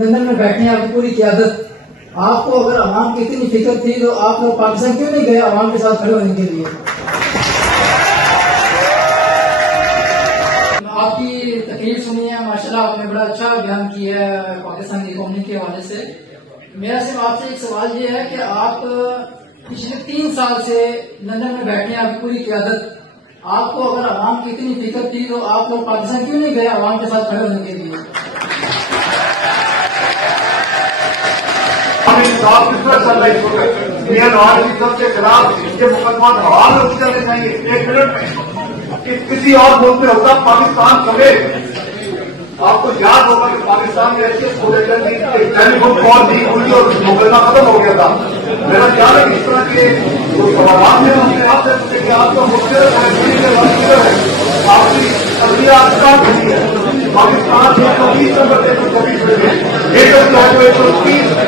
London میں بیٹھے ہیں، آپ کی پوری قیادت، آپ کو اگر عوام کی اتنی فکر تھی تو آپ لوگ پاکستان کیوں نہیں گئے عوام کے ساتھ کھڑے ہونے کے لیے؟ آپ کی تقریر سنی ہے، ماشاءاللہ آپ نے بڑا اچھا بیان کیا ہے پاکستان کی قومی کے حوالے سے۔ میرا صرف آپ سے ایک سوال یہ ہے کہ آپ پچھلے 3 سال سے لندن میں بیٹھے ہیں، آپ کی پوری قیادت، آپ کو اگر عوام کی اتنی فکر تھی تو آپ لوگ پاکستان کیوں نہیں گئے عوام کے ساتھ کھڑے ہونے کے لیے؟ میاں نواز شریف کے خلاف یہ مقدمات حوال میں چلنے چاہیے 1 منٹ میں کہ کسی اور ملک میں ہوتا پاکستان سمیت۔ آپ کو یاد ہوگا کہ پاکستان میں ایسے ٹیلیفون کال دی ہوئی اور مقدمہ ختم ہو گیا تھا۔ میرا خیال ہے کہ اس طرح کے جو سوالات ہیں ان سے آپ سے پوچھیں کہ آپ کا مختلف ہے، آپ کی تربیت کہاں کھڑی ہے؟ پاکستان 120 نمبر 124 میں 130